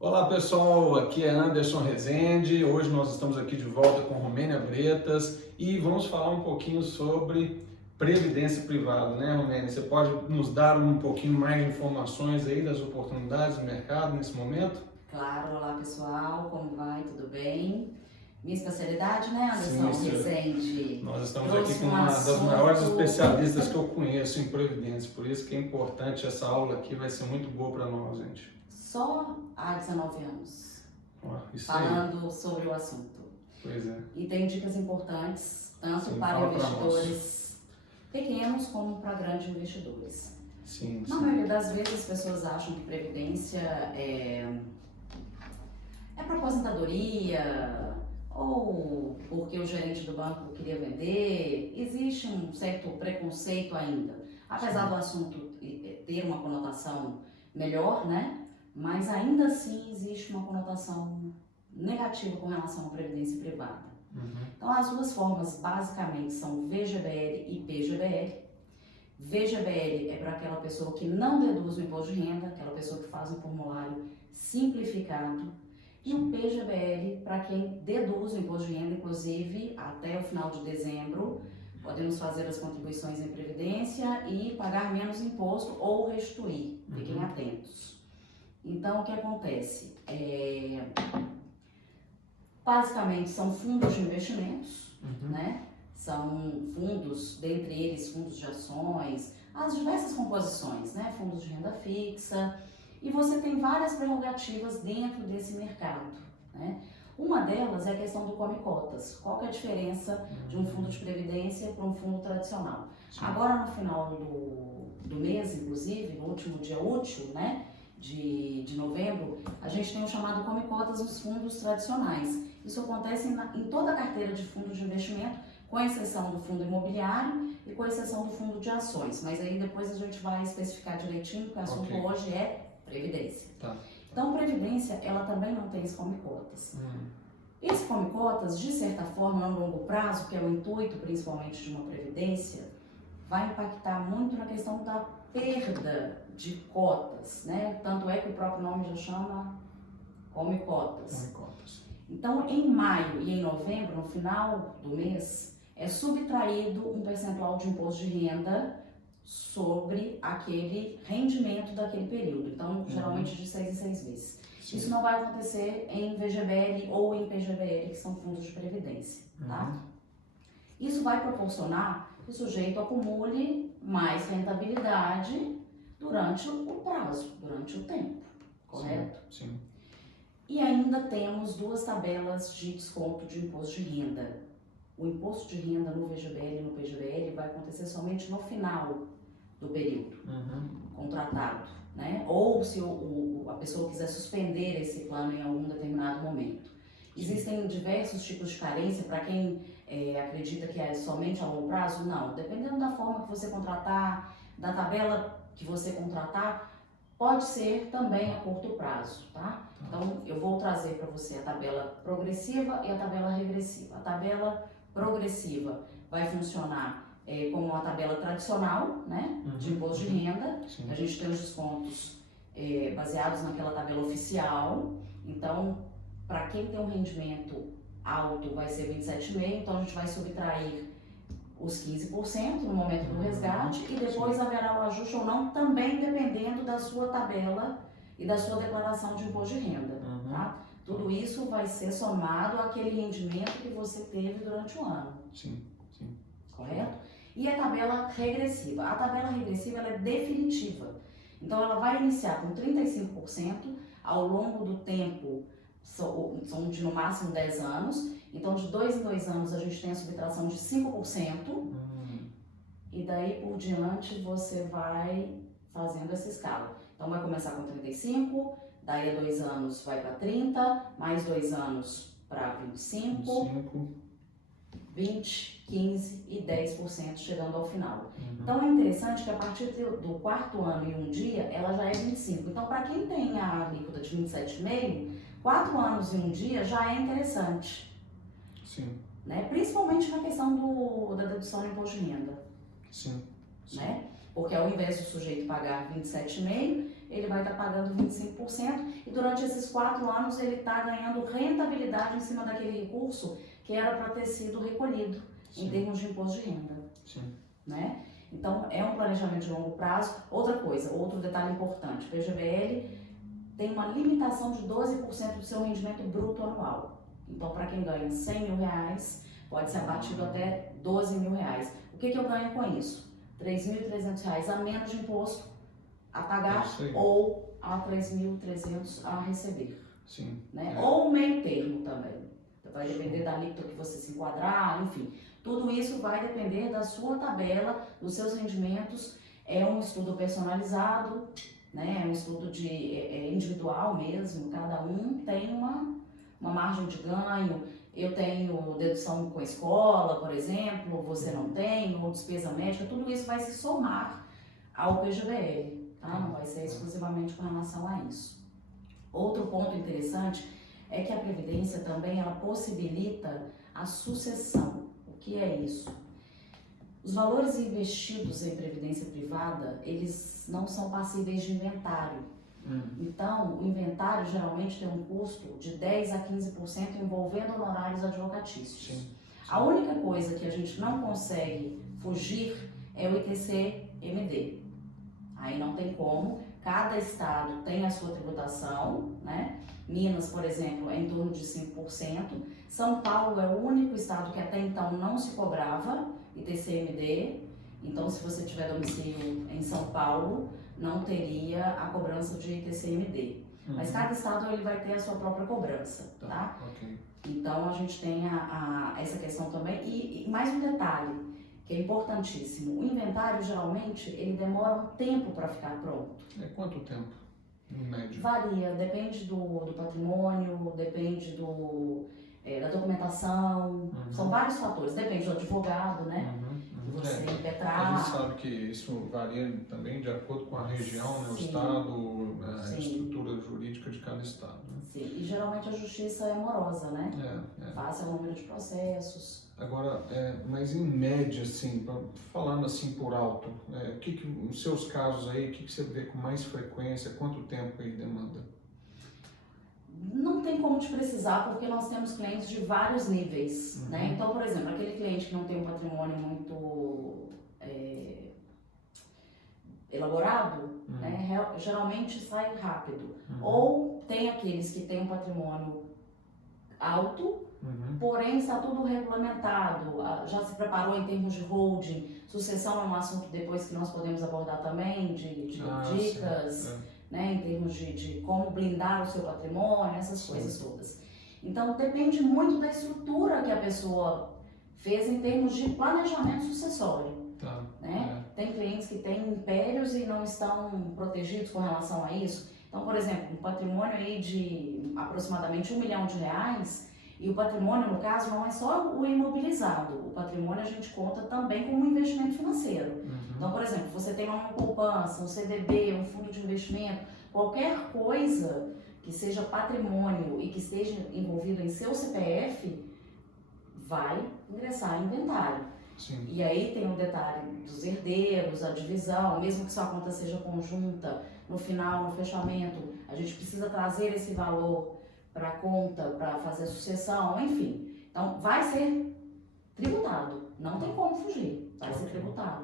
Olá pessoal, aqui é Anderson Rezende. Hoje nós estamos aqui de volta com Romênia Bretas e vamos falar um pouquinho sobre previdência privada, né, Romênia? Você pode nos dar um pouquinho mais de informações aí das oportunidades do mercado nesse momento? Claro, olá pessoal, como vai? Tudo bem? Minha especialidade, né, Anderson Sim, Rezende? nós estamos Trouxe aqui com um uma das assunto- maiores especialistas que eu conheço em previdência, por isso que é importante essa aula aqui, vai ser muito boa para nós, gente. Só há 19 anos, Ó, isso aí, falando sobre o assunto. pois é. E tem dicas importantes, tanto Sim, para fala pra investidores pequenos como para grandes investidores. Sim, Na sim. maioria das vezes as pessoas acham que previdência é para aposentadoria ou porque o gerente do banco queria vender. Existe um certo preconceito ainda, apesar do assunto ter uma conotação melhor, né? Mas ainda assim existe uma conotação negativa com relação à previdência privada. Uhum. Então as duas formas basicamente são VGBL e PGBL. VGBL é para aquela pessoa que não deduz o imposto de renda, aquela pessoa que faz um formulário simplificado. E o PGBL para quem deduz o imposto de renda, inclusive até o final de dezembro, podemos fazer as contribuições em previdência e pagar menos imposto ou restituir. Fiquem atentos. Então, o que acontece? Basicamente, são fundos de investimentos, né? São fundos, dentre eles, fundos de ações, as diversas composições, né? Fundos de renda fixa. E você tem várias prerrogativas dentro desse mercado, né? Uma delas é a questão do come-cotas. Qual que é a diferença de um fundo de previdência para um fundo tradicional? Sim. Agora, no final do mês, inclusive, no último dia útil, né, de novembro, a gente tem o chamado come-cotas nos fundos tradicionais. Isso acontece em toda a carteira de fundos de investimento, com exceção do fundo imobiliário e com exceção do fundo de ações. Mas aí depois a gente vai especificar direitinho, porque o assunto hoje é previdência. Tá. Então, previdência, ela também não tem esse come-cotas. Esse come-cotas, de certa forma, no longo prazo, que é o intuito principalmente de uma previdência, vai impactar muito na questão da perda de cotas, né? Tanto é que o próprio nome já chama come-cotas. Então, em maio e em novembro, no final do mês, é subtraído um percentual de imposto de renda sobre aquele rendimento daquele período. Então, geralmente de 6 em 6 meses. Sim. Isso não vai acontecer em VGBL ou em PGBL, que são fundos de previdência, tá? Isso vai proporcionar que o sujeito acumule mais rentabilidade durante o prazo, durante o tempo, correto? Sim. E ainda temos duas tabelas de desconto de imposto de renda. O imposto de renda no VGBL e no PGBL vai acontecer somente no final do período contratado, né? Ou se a pessoa quiser suspender esse plano em algum determinado momento. Existem diversos tipos de carência para quem acredita que é somente a longo prazo. Não, dependendo da forma que você contratar, da tabela que você contratar, pode ser também a curto prazo, tá? Então, eu vou trazer para você a tabela progressiva e a tabela regressiva. A tabela progressiva vai funcionar como uma tabela tradicional, né, de imposto de renda. Sim. A gente tem os descontos baseados naquela tabela oficial. Então, para quem tem um rendimento alto, vai ser 27,5%. Então, a gente vai subtrair os 15% no momento do resgate e depois haverá o ajuste ou não, também dependendo da sua tabela e da sua declaração de imposto de renda, tá? Tudo isso vai ser somado àquele rendimento que você teve durante o ano. Sim. Correto? E a tabela regressiva. A tabela regressiva ela é definitiva. Então, ela vai iniciar com 35% ao longo do tempo, são de no máximo 10 anos. Então, de 2 em 2 anos, a gente tem a subtração de 5%. E daí por diante, você vai fazendo essa escala. Então, vai começar com 35%, daí a 2 anos vai para 30%, mais 2 anos para 25%, 20%, 15% e 10% chegando ao final. Então, é interessante que a partir do quarto ano e um dia, ela já é 25%. Então, para quem tem a alíquota de 27,5%, 4 anos e um dia já é interessante. Sim. Né? Principalmente na questão da dedução do imposto de renda. Sim. Né? Porque ao invés do sujeito pagar 27,5%, ele vai estar pagando 25% e durante esses 4 anos ele está ganhando rentabilidade em cima daquele recurso que era para ter sido recolhido em termos de imposto de renda. Sim. Né? Então, é um planejamento de longo prazo. Outra coisa, outro detalhe importante, o PGBL tem uma limitação de 12% do seu rendimento bruto anual. Então, para quem ganha R$100.000, pode ser abatido até R$12.000. O que eu ganho com isso? R$3.300 a menos de imposto a pagar ou a R$3.300 a receber. Sim. Né? Ou meio termo também. Vai depender da alíquota que você se enquadrar, enfim. Tudo isso vai depender da sua tabela, dos seus rendimentos. É um estudo personalizado, né? É um estudo individual mesmo. Cada um tem uma margem de ganho. Eu tenho dedução com a escola, por exemplo, você não tem, ou despesa médica. Tudo isso vai se somar ao PGBL, tá? Não vai ser exclusivamente com relação a isso. Outro ponto interessante é que a Previdência também ela possibilita a sucessão. O que é isso? Os valores investidos em Previdência Privada, eles não são passíveis de inventário. Então, o inventário geralmente tem um custo de 10% a 15% envolvendo honorários advocatícios. Sim. A única coisa que a gente não consegue fugir é o ITC-MD. Aí não tem como, cada estado tem a sua tributação, né? Minas, por exemplo, é em torno de 5%. São Paulo é o único estado que até então não se cobrava ITC-MD. Então, se você tiver domicílio em São Paulo, não teria a cobrança de ITC-MD. Mas cada estado ele vai ter a sua própria cobrança, tá? Okay. Então, a gente tem essa questão também. E mais um detalhe, que é importantíssimo. O inventário, geralmente, ele demora um tempo para ficar pronto. Quanto tempo, em média? Varia, depende do patrimônio, depende da documentação, são vários fatores. Depende do advogado, né? Você impetrar. A gente sabe que isso varia também de acordo com a região, né? O estado, a estrutura jurídica de cada estado. Né? Sim, e geralmente a justiça é morosa, né? Face ao número de processos. Agora, mas em média, assim, falando assim por alto, os seus casos aí, o que você vê com mais frequência, quanto tempo aí demanda? Não tem como te precisar, porque nós temos clientes de vários níveis, né? Então, por exemplo, aquele cliente que não tem um patrimônio muito elaborado, né? Geralmente sai rápido. Ou tem aqueles que têm um patrimônio alto, porém está tudo regulamentado, já se preparou em termos de holding, sucessão é um assunto depois que nós podemos abordar também, de dicas, né, em termos de como blindar o seu patrimônio, essas coisas todas. Então depende muito da estrutura que a pessoa fez em termos de planejamento sucessório. Né? Tem clientes que têm impérios e não estão protegidos com relação a isso. Então, por exemplo, um patrimônio aí de aproximadamente R$1 milhão, e o patrimônio, no caso, não é só o imobilizado. O patrimônio a gente conta também como um investimento financeiro. Então, por exemplo, você tem uma poupança, um CDB, um fundo de investimento, qualquer coisa que seja patrimônio e que esteja envolvido em seu CPF, vai ingressar em inventário. Sim. E aí tem o detalhe dos herdeiros, a divisão, mesmo que sua conta seja conjunta, no final, no fechamento, a gente precisa trazer esse valor para a conta, para fazer a sucessão, enfim. Então, vai ser tributado, não tem como fugir, vai ser tributado.